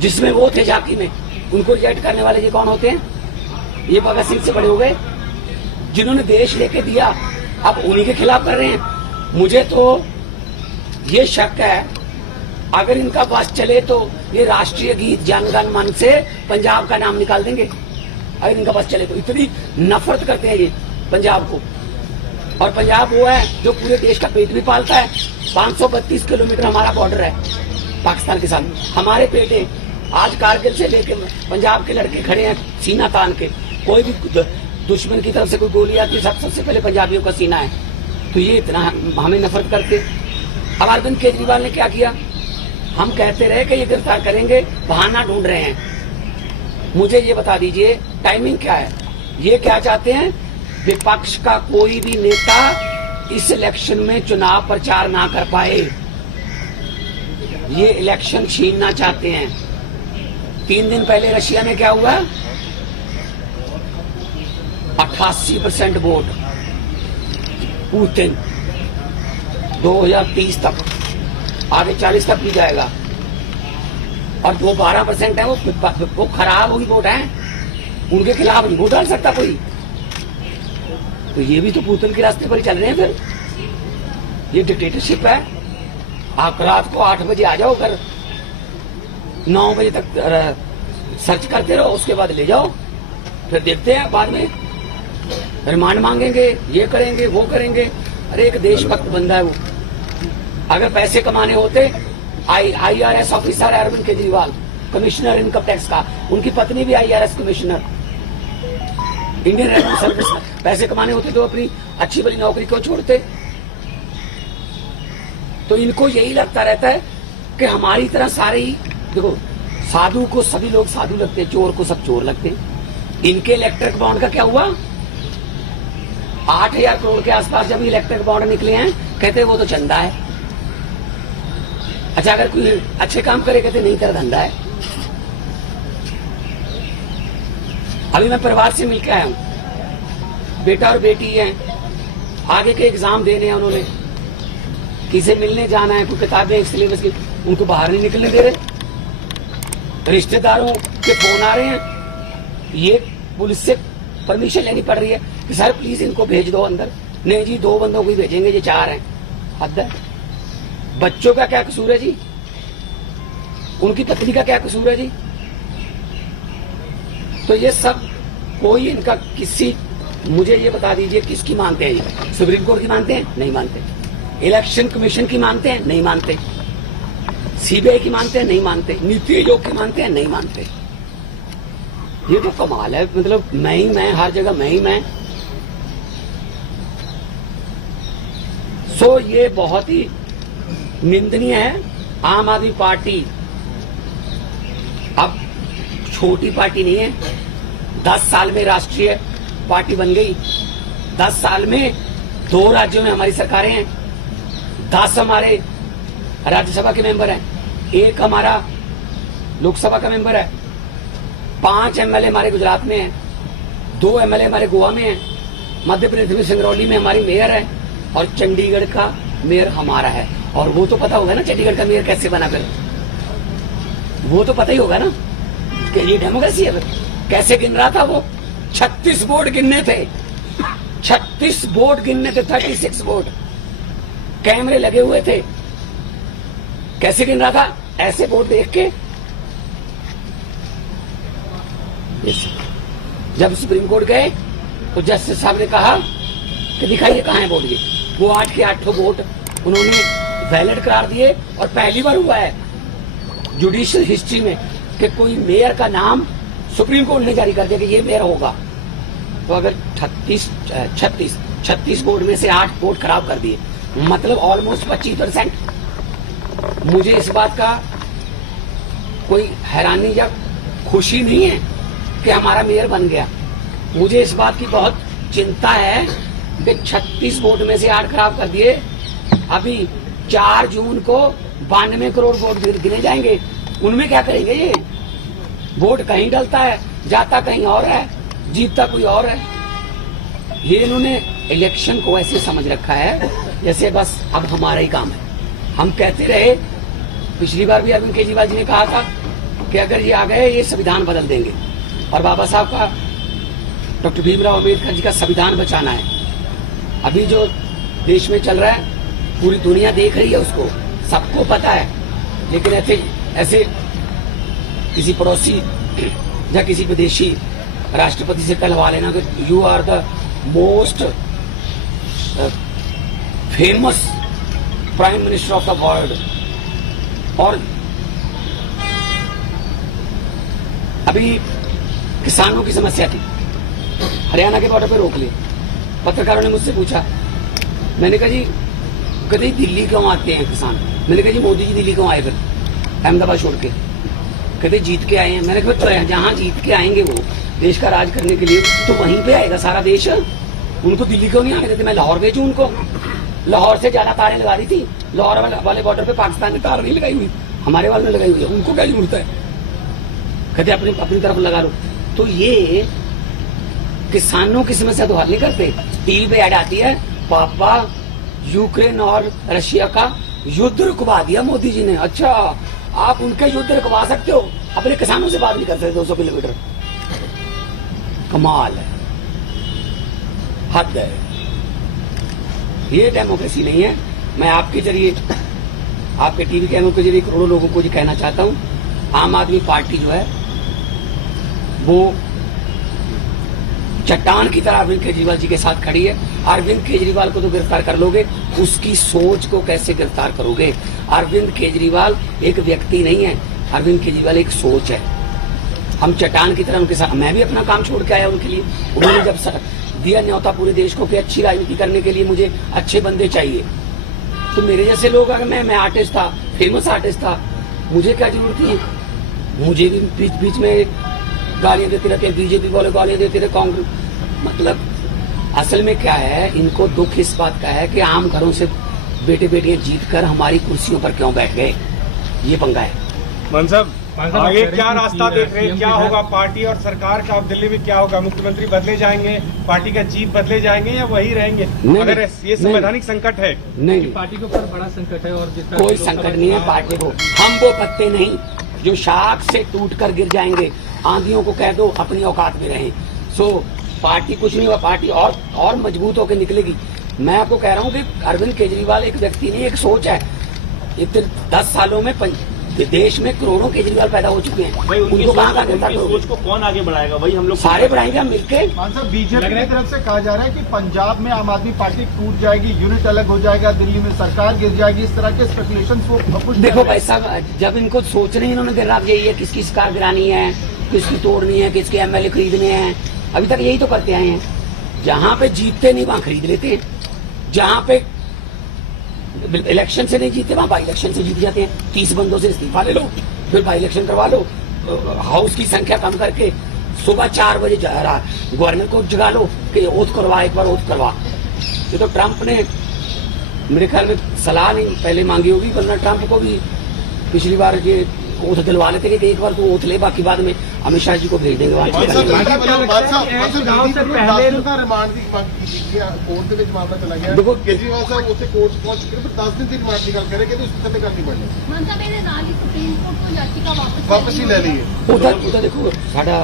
जिसमें वो थे झांकी में, उनको रिजेक्ट करने वाले ये कौन होते हैं? ये भगत सिंह से बड़े हो गए जिन्होंने देश लेके दिया, अब उन्हीं के खिलाफ कर रहे हैं। मुझे तो ये शक है अगर इनका बस चले तो ये राष्ट्रीय गीत जन गण मन से पंजाब का नाम निकाल देंगे। अगर इनका बस चले तो इतनी नफरत करते हैं ये पंजाब को। और पंजाब वो है जो पूरे देश का पेट भी पालता है। 532 किलोमीटर हमारा बॉर्डर है पाकिस्तान के साथ। हमारे पेटे आज कारगिल से लेके पंजाब के लड़के खड़े हैं सीना तान के। कोई भी दुश्मन की तरफ से कोई गोली आती है सबसे पहले पंजाबियों का सीना है। तो ये इतना हमें नफरत करते। अब अरविंद केजरीवाल ने क्या किया? हम कहते रहे कि ये गिरफ्तार करेंगे, बहाना ढूंढ रहे हैं। मुझे ये बता दीजिए टाइमिंग क्या है? ये क्या चाहते हैं? विपक्ष का कोई भी नेता इस इलेक्शन में चुनाव प्रचार ना कर पाए। ये इलेक्शन छीनना चाहते हैं। 3 दिन पहले रशिया में क्या हुआ? 88% वोट पुतिन। 2030 तक, आगे 40 तक भी जाएगा। और जो 12% है वो खराब हुई वोट है, उनके खिलाफ नहीं वोट डाल सकता कोई। तो ये भी तो पुतिन के रास्ते पर ही चल रहे हैं। फिर ये डिक्टेटरशिप है। आप रात को 8 बजे आ जाओ, कर 9 बजे तक सर्च करते रहो, उसके बाद ले जाओ। फिर देखते हैं बाद में रिमांड मांगेंगे, ये करेंगे, वो करेंगे। अरे एक देशभक्त बंदा है वो। अगर पैसे कमाने होते IRS ऑफिसर है Arvind Kejriwal, commissioner income tax का, उनकी पत्नी भी IRS commissioner, Indian revenue service में पैसे कमाने होते तो अपनी अच्छी बड़ी नौकरी क्यों छोड़ते? तो इनको यही लगता रहता है कि हमारी तरह सारे ही, देखो साधु को सभी लोग साधु लगते हैं, चोर को सब चोर लगते हैं। इनके इलेक्ट्रिक बॉन्ड का क्या हुआ? 8,000 करोड़ के आसपास जब इलेक्ट्रिक बॉन्ड निकले हैं, कहते वो तो चंदा है। अच्छा, अगर कोई अच्छे काम करे कहते नहीं तेरा धंधा है। अभी मैं परिवार से मिलकर आया हूं, बेटा और बेटी हैं, आगे के एग्जाम देने हैं उन्होंने, किसे मिलने जाना है, कोई किताबें सिलेबस की, उनको बाहर नहीं निकलने दे रहे। रिश्तेदारों के फोन आ रहे हैं, ये पुलिस से परमिशन लेनी पड़ रही है कि सर प्लीज इनको भेज दो अंदर। नहीं जी, 2 बंदों को ही भेजेंगे, ये 4 हैं। हद है। बच्चों का क्या कसूर है जी? उनकी पत्नी का क्या कसूर है जी? तो ये सब कोई इनका किसी, मुझे ये बता दीजिए किसकी मानते हैं ये? सुप्रीम कोर्ट की मानते हैं? नहीं मानते। इलेक्शन कमीशन की मानते हैं? नहीं मानते। CBI की मानते हैं? नहीं मानते। नीति आयोग की मानते हैं? नहीं मानते। ये तो कमाल है, मतलब मैं ही मैं, हर जगह मैं ही मैं। सो ये बहुत ही निंदनीय है। आम आदमी पार्टी अब छोटी पार्टी नहीं है, 10 साल में राष्ट्रीय पार्टी बन गई। 10 साल में 2 राज्यों में हमारी सरकारें हैं, 10 हमारे राज्यसभा के मेंबर हैं, 1 हमारा लोकसभा का मेंबर है, 5 MLA हमारे गुजरात में हैं, 2 MLA हमारे गोवा में हैं, मध्य प्रदेश में सिंगरौली में हमारी मेयर है, और चंडीगढ़ का मेयर हमारा है। और वो तो पता होगा ना चंडीगढ़ का मेयर कैसे बना, फिर वो तो पता ही होगा ना कि ये डेमोक्रेसी है। कैसे गिन रहा था वो? 36 वोट गिनने थे, 36 वोट गिनने थे, 36 वोट, कैमरे लगे हुए थे। कैसे गिन रहा था? ऐसे वोट देख के। जब सुप्रीम कोर्ट गए तो जस्टिस साहब ने कहा कि दिखाइए कहां है वोट ये। वो 8 के 8 वोट उन्होंने वैलिड करार दिए। और पहली बार हुआ है जुडिशियल हिस्ट्री में कि कोई मेयर का नाम सुप्रीम कोर्ट ने जारी कर दिया कि ये मेयर होगा। तो अगर 36 वोट में से 8 वोट खराब कर दिए, मतलब ऑलमोस्ट 25%। मुझे इस बात का कोई हैरानी या खुशी नहीं है कि हमारा मेयर बन गया। मुझे इस बात की बहुत चिंता है कि 36 वोट में से 8 खराब कर दिए। अभी 4 जून को 92 करोड़ वोट गिने जाएंगे, उनमें क्या करेंगे? ये वोट कहीं डलता है, जाता कहीं और है, जीतता कोई और है। ये इन्होंने इलेक्शन को ऐसे समझ रखा है जैसे बस अब हमारा ही काम है। हम कहते रहे, पिछली बार भी अरविंद केजरीवाल जी ने कहा था कि अगर ये आ गए ये संविधान बदल देंगे, और बाबा साहब का, डॉक्टर भीमराव अम्बेडकर जी का संविधान बचाना है। अभी जो देश में चल रहा है पूरी दुनिया देख रही है, उसको सबको पता है। लेकिन ऐसे किसी पड़ोसी या किसी विदेशी राष्ट्रपति से कहलवा लेना कि you are the most famous prime minister of the world. और अभी किसानों की समस्या थी, हरियाणा के बॉर्डर पे रोक लिए। पत्रकारों ने मुझसे पूछा, मैंने कहा जी कभी दिल्ली क्यों आते हैं किसान? मैंने कहा जी मोदी जी दिल्ली क्यों आए फिर अहमदाबाद छोड़ के? कहते जीत के आए हैं। मैंने कहा तो जहां जीत के आएंगे वो देश का राज करने के लिए, तो वहीं पे आएगा सारा देश। उनको दिल्ली क्यों नहीं आने देते? मैं लाहौर भेजूं उनको? लाहौर से ज्यादा तारें लगा दी थी। लाहौर वाले बॉर्डर पे पाकिस्तान ने तार नहीं लगाई हुई, हमारे वाले ने लगाई हुई है। उनको क्या जरूरत है? कहते अपनी तरफ लगा लो। तो ये किसानों की समस्या तो हल नहीं करते। टीवी पे ऐड आती है, पापा यूक्रेन और रशिया का युद्ध रुकवा दिया मोदी जी ने। अच्छा, आप उनका युद्ध रुकवा सकते हो, अपने किसानों से बात नहीं कर सकते 200 किलोमीटर? कमाल है, हद है। ये डेमोक्रेसी नहीं है। मैं आपके जरिए, आपके टीवी कैमरों के जरिए करोड़ों लोगों को ये कहना चाहता हूं, आम आदमी पार्टी जो है वो चट्टान की तरह अरविंद केजरीवाल जी के साथ खड़ी है। अरविंद केजरीवाल को तो गिरफ्तार कर लोगे, उसकी सोच को कैसे गिरफ्तार करोगे? अरविंद केजरीवाल एक व्यक्ति नहीं है, अरविंद केजरीवाल एक सोच है। हम चट्टान की तरह उनके साथ, मैं भी अपना काम छोड़ के आया उनके लिए। उन्होंने जब दिया न्योता पूरे देश को कि अच्छी राजनीति करने के लिए मुझे अच्छे बंदे चाहिए, तो मेरे जैसे लोग, अगर मैं आर्टिस्ट था, फेमस आर्टिस्ट था, मुझे क्या जरूरत थी? मुझे भी बीच बीच में गालियां देते रहते हैं, बीजेपी वाले गालियां देते रहे, कांग्रेस। मतलब असल में क्या है, इनको दुख इस बात का है कि आम घरों से बेटे बेटियां जीत कर हमारी कुर्सियों पर क्यों बैठ गए, ये पंगा है। मान साहब, आगे क्या रास्ता देख रहे हैं, क्या होगा पार्टी और सरकार का? अब दिल्ली में क्या होगा? मुख्यमंत्री बदले जाएंगे, पार्टी का चीफ बदले जाएंगे या वही रहेंगे? अगर ये संवैधानिक संकट है। नहीं, पार्टी के ऊपर बड़ा संकट है और कोई संकट नहीं है पार्टी को। हम वो पत्ते नहीं जो शाख से टूटकर गिर जाएंगे। आंधियों को कह दो अपनी औकात में रहें। सो पार्टी कुछ नहीं हुआ, पार्टी और मजबूत होकर निकलेगी। मैं आपको कह रहा हूँ कि अरविंद केजरीवाल एक व्यक्ति नहीं, एक सोच है। इतने 10 सालों में देश में करोड़ों केजरीवाल पैदा हो चुके हैं। उनको कहाँ सोच को कौन आगे बढ़ाएगा? वही हम लोग सारे बढ़ाएंगे, हम मिलकर। बीजेपी की तरफ से कहा जा रहा है कि पंजाब में आम आदमी पार्टी टूट जाएगी, यूनिट अलग हो जाएगा, दिल्ली में सरकार गिर जाएगी, इस तरह के स्पेकुलेशन वो कुछ। देखो भाई साहब, जब इनको सोचने इन्होंने देर रात यही है, किसकी सरकार गिरानी है, किसकी तोड़नी है, किसके MLA खरीदने हैं। अभी तक यही तो करते आए हैं। जहाँ पे जीतते नहीं वहाँ खरीद लेते हैं, जहाँ पे इलेक्शन से नहीं जीते वहाँ बाई इलेक्शन से जीत जाते हैं। 30 बंदों से इस्तीफा ले लो, फिर बाई इलेक्शन करवा लो, हाउस की संख्या कम करके सुबह 4 बजे गवर्नर को जगा लो कि ओथ करवा, एक बार ओथ करवा। ये तो ट्रंप ने मेरे ख्याल में सलाह नहीं पहले मांगी होगी, वरना ट्रंप को भी पिछली बार ये ओथ दिलवा लेते कि एक बार तू ओथ ले, बाकी बाद में अमित शाह जी को भेज देंगे वहाँ। देखो केजरीवाल साहब उसे कोर्ट पहुंच चुके हैं, 10 दिन की रिमांड निकाल कर उससे करनी पड़ेगी, वापस ही ले लीए। ਉਹਦਾ ਦੇਖੋ ਸਾਡਾ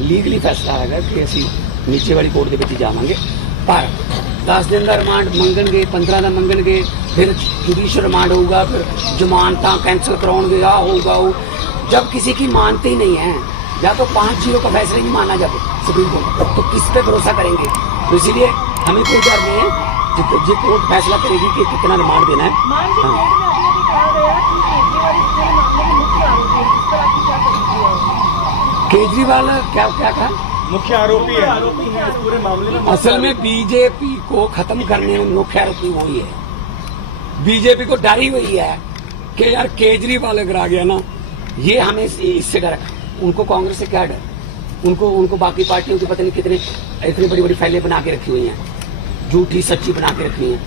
ਲੀਗਲੀ ਫੈਸਲਾ ਹੈਗਾ ਕਿ ਅਸੀਂ ਨੀਚੇ ਵਾਲੀ ਕੋਰਟ ਦੇ ਵਿੱਚ ਜਾਵਾਂਗੇ, ਪਰ 10 दिन का रिमांड मंगणगे, 15 का मंगणगे, फिर जुडिशियल रिमांड होगा, फिर जमानत कैंसिल कराओगे, आ होगा वो। जब किसी की मानते ही नहीं है, या तो 5-0 का फैसला नहीं माना जाता सुप्रीम कोर्ट, तो किस पे भरोसा करेंगे? तो इसीलिए हमें कोई डर नहीं है, जो कोर्ट फैसला करेगी कि कितना रिमांड देना है। केजरीवाल क्या कहा? मुख्य आरोपी है इस पूरे मामले में। असल में बीजेपी को खत्म करने में मुख्य आरोपी वही है। बीजेपी को डर ही वही है कि यार केजरीवाल अगर आ गया ना, ये हमें इससे डर है। उनको कांग्रेस से क्या डर? उनको बाकी पार्टियों के पता नहीं कितने इतनी बड़ी बड़ी फाइलें बना के रखी हुई हैं, झूठी सच्ची बना के रखी हुई हैं।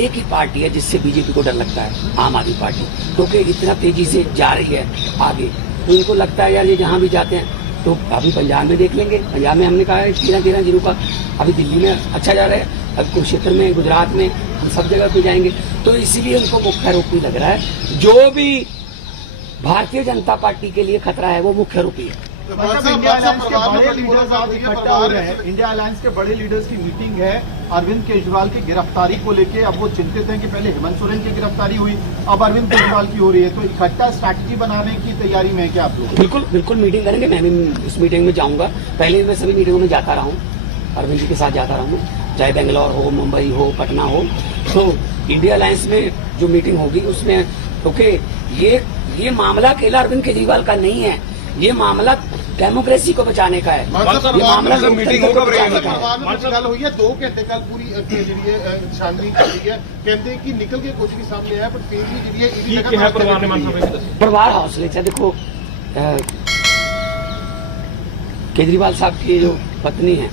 एक ही पार्टी है जिससे बीजेपी को डर लगता है, आम आदमी पार्टी, क्योंकि इतना तेजी से जा रही है आगे। तो इनको लगता है यार ये जहां भी जाते हैं, तो अभी पंजाब में देख लेंगे। पंजाब में हमने कहा है 13 जिलों का, अभी दिल्ली में अच्छा जा रहा है, अब कुरुक्षेत्र में, गुजरात में, हम सब जगह पे जाएंगे। तो इसीलिए उनको मुख्य आरोपी लग रहा है। जो भी भारतीय जनता पार्टी के लिए खतरा है वो मुख्य आरोपी है। इंडिया अलायंस के बड़े लीडर्स आज इकट्ठा हो रहे हैं। इंडिया अलायंस के बड़े लीडर्स की मीटिंग है अरविंद केजरीवाल की गिरफ्तारी को लेके। अब वो चिंतित हैं कि पहले हेमंत सोरेन की गिरफ्तारी हुई, अब अरविंद केजरीवाल की हो रही है, तो इकट्ठा स्ट्रैटेजी बनाने की तैयारी में है क्या आप लोग? बिल्कुल मीटिंग करेंगे। मैं भी इस मीटिंग में जाऊंगा। पहले मैं सभी मीटिंगों में जाता रहा हूँ, अरविंद जी के साथ जाता रहा हूँ, चाहे बेंगलोर हो, मुंबई हो, पटना हो। तो इंडिया अलायंस में जो मीटिंग होगी उसमें, क्योंकि ये मामला अकेला अरविंद केजरीवाल का नहीं है, ये मामला डेमोक्रेसी को बचाने का है। ये मामला मीटिंग होगा गल हुई है 2 घंटे कल पूरी छानबीन कर रही है, कहते हैं कि निकल के कुछ भी सामने आया, पर फिर भी परिवार हौसले से। देखो केजरीवाल साहब की जो पत्नी है,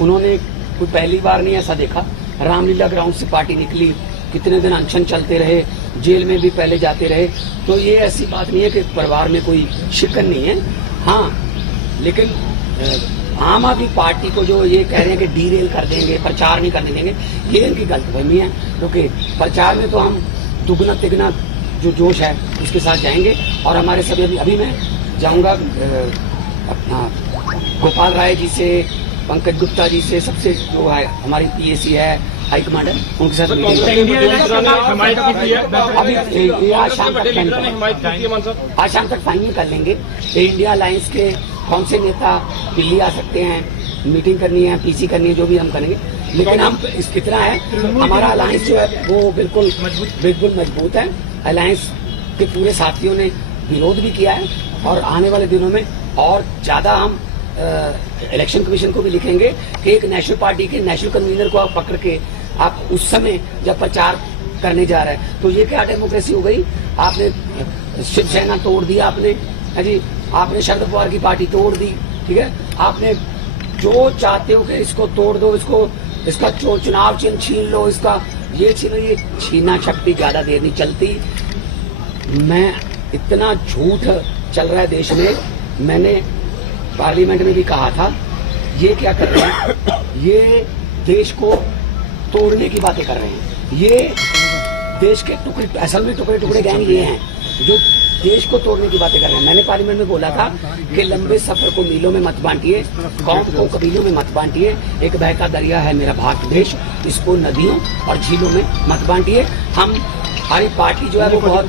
उन्होंने कोई पहली बार नहीं ऐसा देखा। रामलीला ग्राउंड से पार्टी निकली, कितने दिन अनशन चलते रहे, जेल में भी पहले जाते रहे। तो ये ऐसी बात नहीं है कि परिवार में कोई शिकन नहीं है। हाँ, लेकिन आम आदमी पार्टी को जो ये कह रहे हैं कि डीरेल कर देंगे, प्रचार नहीं करने देंगे, ये इनकी गलतफहमी है। क्योंकि प्रचार में तो हम दुगना तिगना जो जोश है उसके साथ जाएंगे। और हमारे सभी अभी मैं जाऊंगा अपना गोपाल राय जी से, पंकज गुप्ता जी से, सबसे जो है हमारी PAC है, हाई कमांडर, उनके साथ अभी आज शाम तक फाइनल कर लेंगे। इंडिया अलायंस के कौन से नेता दिल्ली आ सकते हैं, मीटिंग करनी है, PC करनी है, जो भी हम करेंगे। लेकिन हम कितना है, हमारा अलायंस जो है वो बिल्कुल मजबूत है। अलायंस के पूरे साथियों ने विरोध भी किया है और आने वाले दिनों में और ज्यादा हम इलेक्शन कमीशन को भी लिखेंगे कि एक नेशनल पार्टी के नेशनल कन्वीनर को आप पकड़ के आप उस समय जब प्रचार करने जा रहे हैं तो ये क्या डेमोक्रेसी हो गई? आपने शिवसेना तोड़ दिया, आपने जी आपने शरद पवार की पार्टी तोड़ दी, ठीक है, आपने जो चाहते हो कि इसको तोड़ दो, इसका चुनाव चिन्ह छीन लो, इसका ये छीनो, ये छीना शक्ति ज्यादा देर नहीं चलती। मैं इतना झूठ चल रहा है देश में, मैंने पार्लियामेंट में भी कहा था, ये क्या कर रहे हैं, ये देश को तोड़ने की बातें कर रहे हैं, ये देश के टुकड़े, असल में टुकड़े टुकड़े गैंग ये हैं जो देश को तोड़ने की बातें कर रहे हैं। मैंने पार्लियामेंट में बोला था कि लंबे सफर को मीलों में मत बांटिए, कौम को कबीलों में मत बांटिए, एक बहता दरिया है मेरा भारत देश, इसको नदियों और झीलों में मत बांटिए। हमारी पार्टी जो है वो बहुत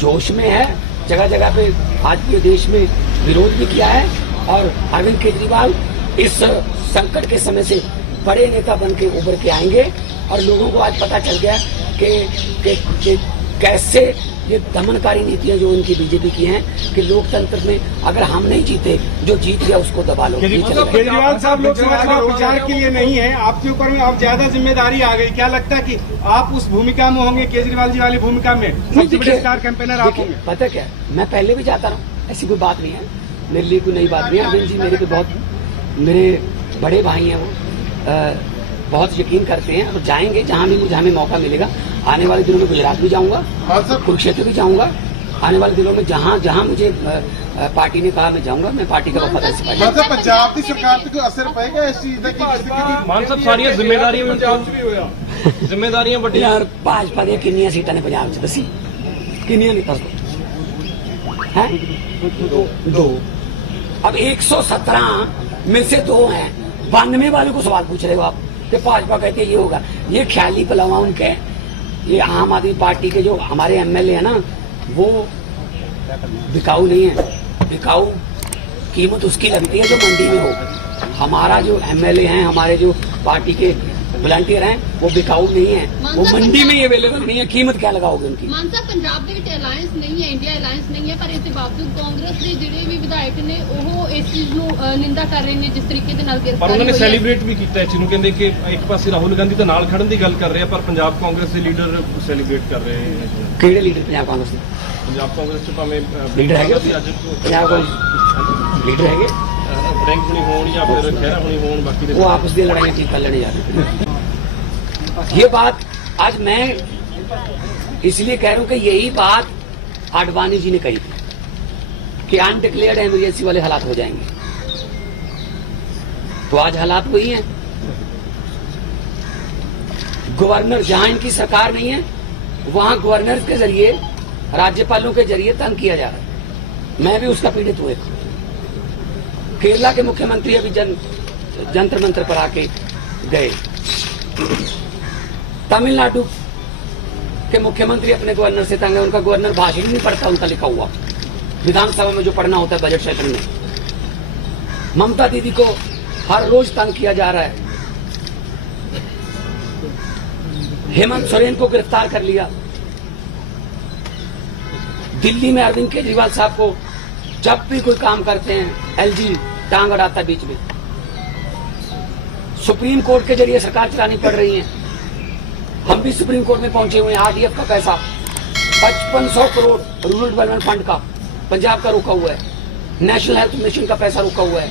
जोश में है, जगह जगह पे आज के देश में विरोध भी किया है और अरविंद केजरीवाल इस संकट के समय से बड़े नेता बन के उभर के आएंगे और लोगों को आज पता चल गया कि कैसे ये दमनकारी नीतियां जो उनकी बीजेपी की हैं कि लोकतंत्र में अगर हम नहीं जीते, जो जीत गया उसको दबा लो। केजरीवाल साहब लोकसभा चुनाव प्रचार के लिए नहीं है, आपके ऊपर में अब ज्यादा जिम्मेदारी आ गई, क्या लगता है कि आप उस भूमिका में होंगे, केजरीवाल जी वाली भूमिका में सबसे बड़े स्टार कैंपेनर आप होंगे? पता क्या, मैं पहले भी जाता रहा, ऐसी कोई बात नहीं है, मेरे लिए कोई नई बात नहीं है। अरविंद जी मेरे को बहुत, मेरे बड़े भाई हैं, वो बहुत यकीन करते हैं और जाएंगे जहां भी मुझे, हमें मौका मिलेगा। आने वाले दिनों में गुजरात भी जाऊंगा, कुरुक्षेत्र भी जाऊंगा, आने वाले दिनों में जहां जहां मुझे पार्टी ने कहा मैं जाऊंगा, मैं पार्टी का वफादार सिपाही। पंजाब की सरकार पे कोई असर पड़ेगा इस चीज का? मान साहब सारियां जिम्मेदारियां बड़ी यार भाजपा दी किन्नियां सीटां ने पंजाब च दसी, किन्नियां नहीं दस हैं? दो। अब 117 में से 2 हैं, 92 वाले को सवाल पूछ रहे हो आप कि भाजपा कहते ये होगा, ये ख्याली पलावा उनके। ये आम आदमी पार्टी के जो हमारे एमएलए हैं ना, वो बिकाऊ नहीं है, बिकाऊ कीमत उसकी लगती है जो मंडी में हो। हमारा जो एमएलए हैं, हमारे जो पार्टी के वॉलंटियर हैं, वो बिकाऊ नहीं है, वो मंडी में अवेलेबल नहीं है, कीमत क्या लगाओगे उनकी? मानसा पंजाब ਦੇ ਵਿੱਚ ਅਲਾਈਅੰਸ ਨਹੀਂ ਹੈ, ਇੰਡੀਆ ਅਲਾਈਅੰਸ ਨਹੀਂ ਹੈ, ਪਰ ਇਸ ਦੇ ਬਾਵਜੂਦ ਕਾਂਗਰਸ ਦੇ ਜਿਹੜੇ ਵੀ ਵਿਧਾਇਕ ਨੇ ਉਹ ਇਸ ਚੀਜ਼ ਨੂੰ ਨਿੰਦਾ ਕਰ ਰਹੇ ਨੇ ਜਿਸ ਤਰੀਕੇ ਦੇ ਨਾਲ ਪਰ ਗ੍ਰਿਫਤਾਰੀ ਉਹਨਾਂ ਨੇ ਹੋਈ ਹੈ। ਸੈਲੀਬ੍ਰੇਟ ਵੀ ਕੀਤਾ ਇਸ ਚੀਜ਼ ਨੂੰ, ਕਹਿੰਦੇ ਕਿ ਇੱਕ ਪਾਸੇ ਰਾਹੁਲ ਗਾਂਧੀ ਤਾਂ ਨਾਲ ਖੜਨ ਦੀ ਗੱਲ ਕਰ ਰਹੇ ਆ, ਪਰ ਪੰਜਾਬ ਕਾਂਗਰਸ ਦੇ ਲੀਡਰ ਸੈਲੀਬ੍ਰੇਟ ਕਰ ਰਹੇ ਨੇ। ਕਿਹੜੇ ਲੀਡਰ ਪੰਜਾਬ ਕਾਂਗਰਸ ਦੇ? ਪੰਜਾਬ ਕਾਂਗਰਸ ਚ ਭਾਵੇਂ ਲੀਡਰ ਹੈਗੇ ਅੱਜ ਪੰਜਾਬ ਕੋਲ ਲੀਡਰ ਹੈਗੇ, ਰੈਂਕ ਹੋਣੀ ਹੋਣ ਜਾਂ ਫਿਰ ਖਹਿਰਾ ਹੋਣੀ ਹੋਣ, ਬਾਕੀ ਦੇ वो आपस में लड़ाइयाँ ठीक कर लेने जा रहे हैं। ये बात आज मैं इसलिए कह रहा हूं कि यही बात आडवाणी जी ने कही थी कि अनडिक्लेयर्ड इमरजेंसी वाले हालात हो जाएंगे, तो आज हालात वही हैं। गवर्नर, जहां इनकी सरकार नहीं है वहां गवर्नर के जरिए, राज्यपालों के जरिए तंग किया जा रहा है। मैं भी उसका पीड़ित हुए। केरला के मुख्यमंत्री अभी जंतर मंत्र पर आके गए, तमिलनाडु के मुख्यमंत्री अपने गवर्नर से तंग है, उनका गवर्नर भाषण नहीं पढ़ता, उनका लिखा हुआ विधानसभा में जो पढ़ना होता है बजट सेशन में। ममता दीदी को हर रोज तंग किया जा रहा है। हेमंत सोरेन को गिरफ्तार कर लिया। दिल्ली में अरविंद केजरीवाल साहब को जब भी कोई काम करते हैं एलजी टांग अड़ाता है बीच में। सुप्रीम कोर्ट के जरिए सरकार चलानी पड़ रही है। हम भी सुप्रीम कोर्ट में पहुंचे हुए हैं। आरडीएफ का पैसा 5500 करोड़ रूरल डेवलपमेंट फंड का पंजाब का रोका हुआ है। नेशनल हेल्थ मिशन का पैसा रोका हुआ है।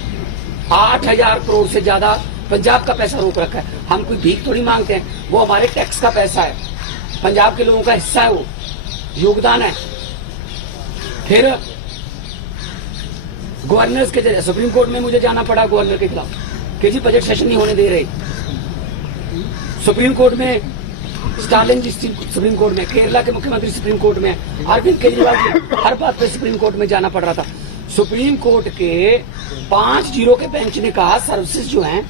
8000 करोड़ से ज्यादा पंजाब का पैसा रोक रखा है। हम कोई भीख थोड़ी मांगते हैं, वो हमारे टैक्स का पैसा है, पंजाब के लोगों का हिस्सा है, वो योगदान है। फिर गवर्नर्स के जरिए सुप्रीम कोर्ट में मुझे जाना पड़ा गवर्नर के खिलाफ कि जी बजट सेशन नहीं होने दे रहे। सुप्रीम कोर्ट में स्टालिन जी सुप्रीम कोर्ट में, केरला के मुख्यमंत्री सुप्रीम कोर्ट में, अरविंद केजरीवाल जी हर बात पे सुप्रीम कोर्ट में जाना पड़ रहा था। सुप्रीम कोर्ट के 5-0 के बेंच ने कहा सर्विसेज जो हैं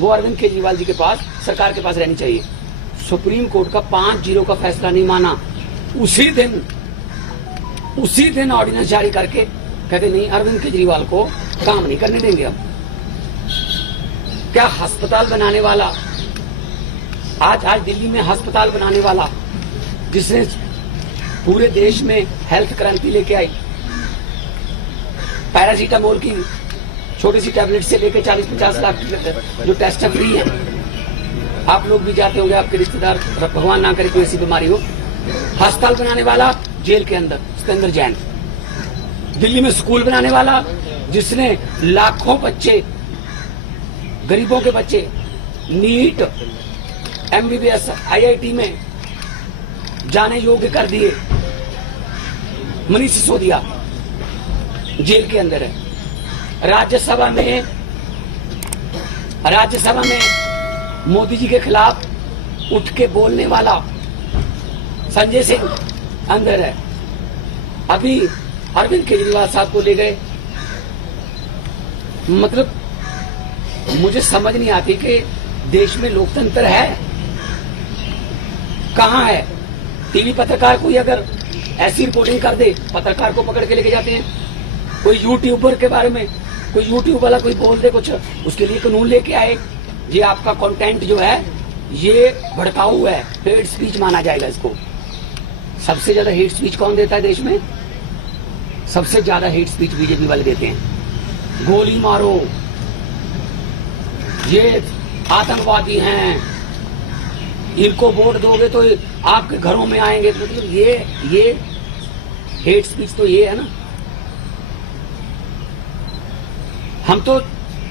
वो अरविंद केजरीवाल जी के पास, सरकार के पास रहनी चाहिए। सुप्रीम कोर्ट का 5-0 का फैसला नहीं माना। उसी दिन ऑर्डिनेंस जारी करके कहते नहीं अरविंद केजरीवाल को काम नहीं करने देंगे। अब क्या अस्पताल बनाने वाला, आज दिल्ली में अस्पताल बनाने वाला जिसने पूरे देश में हेल्थ क्रांति लेके आई। पैरासीटामोल की छोटी सी टैबलेट से लेके 40-50 लाख जो टेस्ट है फ्री है। आप लोग भी जाते होंगे, आपके रिश्तेदार, भगवान ना करे कोई ऐसी बीमारी हो। अस्पताल बनाने वाला जेल के अंदर, सिकंदर जैन। दिल्ली में स्कूल बनाने वाला जिसने लाखों बच्चे, गरीबों के बच्चे नीट, MBBS, IIT में जाने योग्य कर दिए, मनीष सिसोदिया जेल के अंदर है। राज्यसभा में मोदी जी के खिलाफ उठ के बोलने वाला संजय सिंह अंदर है। अभी अरविंद केजरीवाल साहब को ले गए। मतलब मुझे समझ नहीं आती कि देश में लोकतंत्र है कहां है। टीवी पत्रकार कोई अगर ऐसी रिपोर्टिंग कर दे, पत्रकार को पकड़ के लेके जाते हैं। कोई यूट्यूबर के बारे में कोई यूट्यूब वाला कोई बोल दे कुछ, उसके लिए कानून लेके आए। ये आपका कंटेंट जो है ये भड़काऊ है, हेट स्पीच माना जाएगा इसको। सबसे ज्यादा हेट स्पीच कौन देता है देश में? सबसे ज्यादा हेट स्पीच बीजेपी वाले देते हैं। गोली मारो, ये आतंकवादी हैं, इनको वोट दोगे तो आपके घरों में आएंगे। तो मतलब ये हेट स्पीच तो ये है ना। हम तो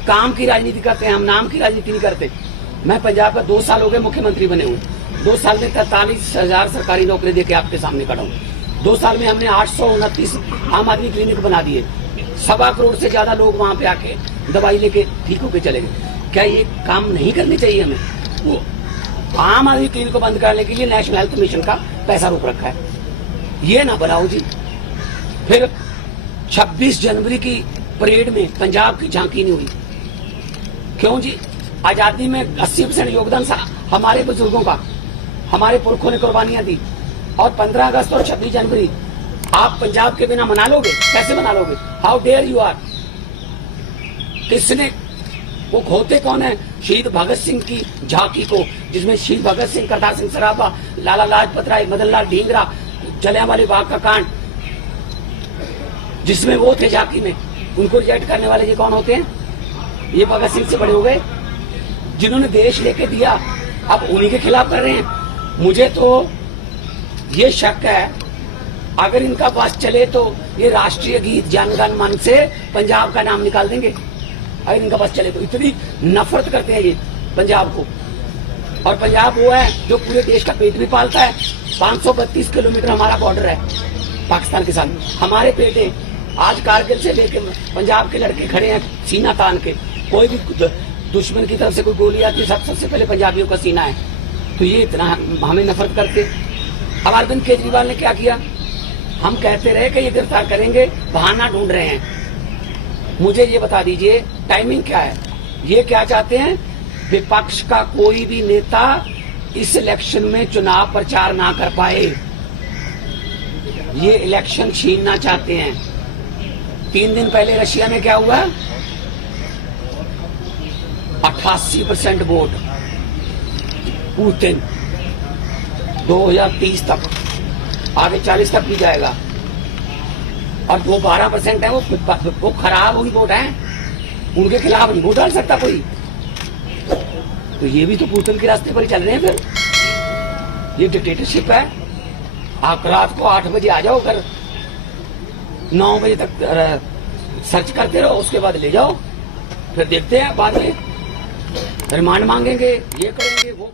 काम की राजनीति करते हैं, हम नाम की राजनीति नहीं करते। मैं पंजाब का 2 साल हो गए मुख्यमंत्री बने हुए। 2 साल में 43,000 सरकारी नौकरी देके आपके सामने खड़ा हूं। 2 साल में हमने 829 आम आदमी क्लिनिक बना दिए। 1.25 करोड़ से ज्यादा लोग वहां पे आके दवाई लेके ठीक होके चले गए। क्या ये काम नहीं करने चाहिए हमें? वो आम आदमी क्लिनिक को बंद करने के लिए नेशनल हेल्थ मिशन का पैसा रोक रखा है। ये ना बनाओ जी। फिर 26 जनवरी की परेड में पंजाब की झांकी नहीं हुई। क्यों जी? आजादी में 80% योगदान हमारे बुजुर्गों का, हमारे पुरखों ने कुर्बानियां दी। और 15 अगस्त और 26 जनवरी आप पंजाब के बिना मना लोगे? कैसे मना लोगे? How dare you are. किसने वो खोते कौन है? शहीद भगत सिंह की झांकी को, जिसमें शहीद भगत सिंह, करतार सिंह सराभा, लाला लाजपत राय, मदन लाल ढींगरा, जलियांवाला बाग का कांड, जिसमें वो थे झांकी में, उनको रिजेक्ट करने वाले ये कौन होते हैं? ये भगत सिंह से बड़े हो गए जिन्होंने देश लेके दिया। अब उन्हीं के खिलाफ कर रहे हैं। मुझे तो ये शक है अगर इनका बस चले तो ये राष्ट्रीय गीत जन गण मन से पंजाब का नाम निकाल देंगे। अगर इनका बस चले तो इतनी नफरत करते हैं ये पंजाब को। और पंजाब वो है जो पूरे देश का पेट भी पालता है। 532 किलोमीटर हमारा बॉर्डर है पाकिस्तान के साथ। हमारे पेट है। आज कारगिल से लेके पंजाब के लड़के खड़े हैं सीना तान के। कोई भी दुश्मन की तरफ से कोई गोली आती है, सबसे पहले पंजाबियों का सीना है। तो ये इतना हमें नफरत करते। अब अरविंद केजरीवाल ने क्या किया? हम कहते रहे कि ये गिरफ्तार करेंगे, बहाना ढूंढ रहे हैं। मुझे ये बता दीजिए टाइमिंग क्या है? ये क्या चाहते हैं? विपक्ष का कोई भी नेता इस इलेक्शन में चुनाव प्रचार ना कर पाए। ये इलेक्शन छीनना चाहते हैं। 3 दिन पहले रशिया में क्या हुआ? 88% वोट पुतिन। 2030 तक, आगे 40 तक भी जाएगा। और वो 12% है, वो खराब हुई वोट है। उनके खिलाफ नहीं वोट डाल सकता कोई। तो ये भी तो पुतिन के रास्ते पर ही चल रहे हैं। फिर ये डिक्टेटरशिप है। आप रात को 8 बजे आ जाओ, घर 9 बजे तक सर्च करते रहो, उसके बाद ले जाओ। फिर देखते हैं बाद में रिमांड मांगेंगे, ये करेंगे, वो